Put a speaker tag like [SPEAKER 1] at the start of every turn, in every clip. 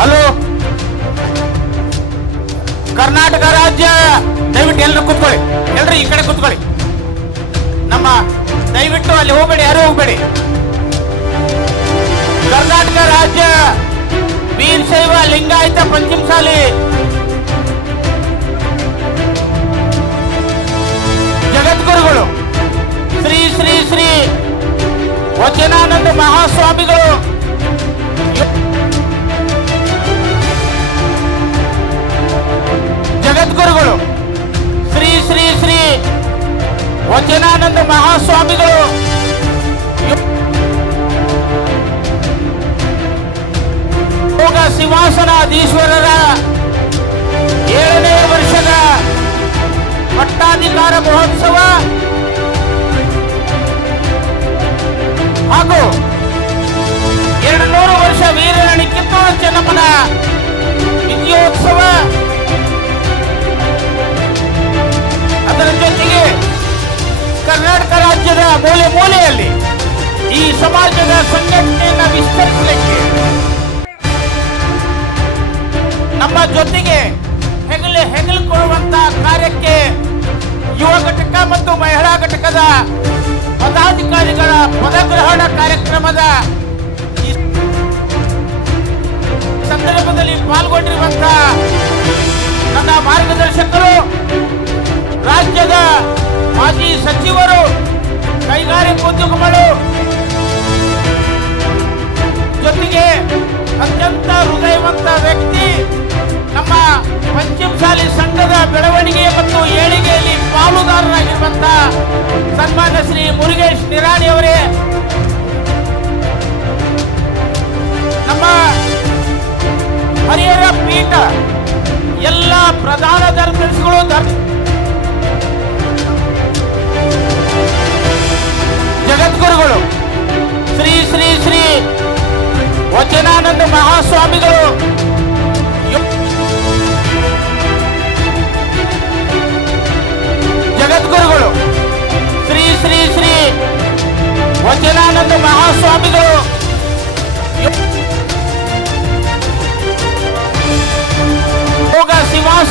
[SPEAKER 1] Hello? Karnataka ರಾಜ್ಯ, ದಯವಿಟ್ಟು ಎಲ್ಲರೂ ಕೂತ್ಕೊಳ್ಳಿ. ಎಲ್ಲರೂ ಈ ಕಡೆ ಕೂತ್ಕೊಳ್ಳಿ. ನಮ್ಮ ದಯವಿಟ್ಟು ಅಲ್ಲಿ ಹೋಗಬೇಡಿ, ಯಾರು ಹೋಗಬೇಡಿ. ಕರ್ನಾಟಕ ರಾಜ್ಯ ವೀರಶೈವ ಲಿಂಗಾಯತ ಪಂಚಮಸಾಲಿ ಜಗದ್ಗುರುಗಳು, ಶ್ರೀ ಶ್ರೀ ಶ್ರೀ ವಚನಾನಂದ ಮಹಾಸ್ವಾಮಿಗಳು. ಶ್ರೀ ವಚನಾನಂದ ಮಹಾಸ್ವಾಮಿಗಳು. ಯೋಗ ಸಿಂಹಾಸನಾಧೀಶ್ವರರ ಏಳನೇ ವರ್ಷದ ಪಟ್ಟಾಧಿಕಾರ ಮಹೋತ್ಸವ ಹಾಗೂ ಎರಡು ನೂರು ವರ್ಷ ವೀರರಾಣಿ ಕಿತ್ತೂರು ಚೆನ್ನಮ್ಮನ ಸಮಾಜದ ಸಂಘಟನೆಯನ್ನ ವಿಸ್ತರಿಸಲಿಕ್ಕೆ. ನಮ್ಮ ಜೊತೆಗೆ ಹೆಗಲು ಹೆಗಲು ಕೊಡುವಂತ ಕಾರ್ಯಕ್ಕೆ ಯುವ ಘಟಕ ಮತ್ತು ಮಹಿಳಾ ಘಟಕದ ಪದಾಧಿಕಾರಿಗಳ ಪದಗ್ರಹಣ ಕಾರ್ಯಕ್ರಮದ ಸಂದರ್ಭದಲ್ಲಿ ಪಾಲ್ಗೊಂಡಿರುವಂತ ನನ್ನ ಮಾರ್ಗದರ್ಶಕರು, ರಾಜ್ಯದ ಮಾಜಿ ಸಚಿವರು ಕೈಗಾರಿಕೋದ್ಯಮಗಳು ಪೀಠ ಎಲ್ಲ ಪ್ರಧಾನ ಧರ್ಮಗಳು ಧರ್ಮ ಜಗದ್ಗುರುಗಳು, ಶ್ರೀ ಶ್ರೀ ಶ್ರೀ ವಚನಾನಂದ ಮಹಾಸ್ವಾಮಿಗಳು ಜಗದ್ಗುರುಗಳು, ಶ್ರೀ ಶ್ರೀ ಶ್ರೀ ವಚನಾನಂದ ಮಹಾಸ್ವಾಮಿಗಳು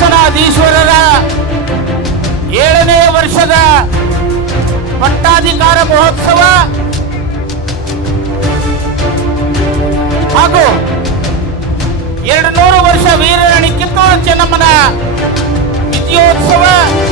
[SPEAKER 1] ಸಿಂಹಾಸನಾಧೀಶ್ವರರ ಏಳನೇ ವರ್ಷದ ಪಟ್ಟಾಧಿಕಾರ ಮಹೋತ್ಸವ ಹಾಗೂ ಎರಡು ನೂರು ವರ್ಷ ವೀರರಣಿ ಕಿತ್ತೂರು ಚೆನ್ನಮ್ಮನ ವಿಜಯೋತ್ಸವ.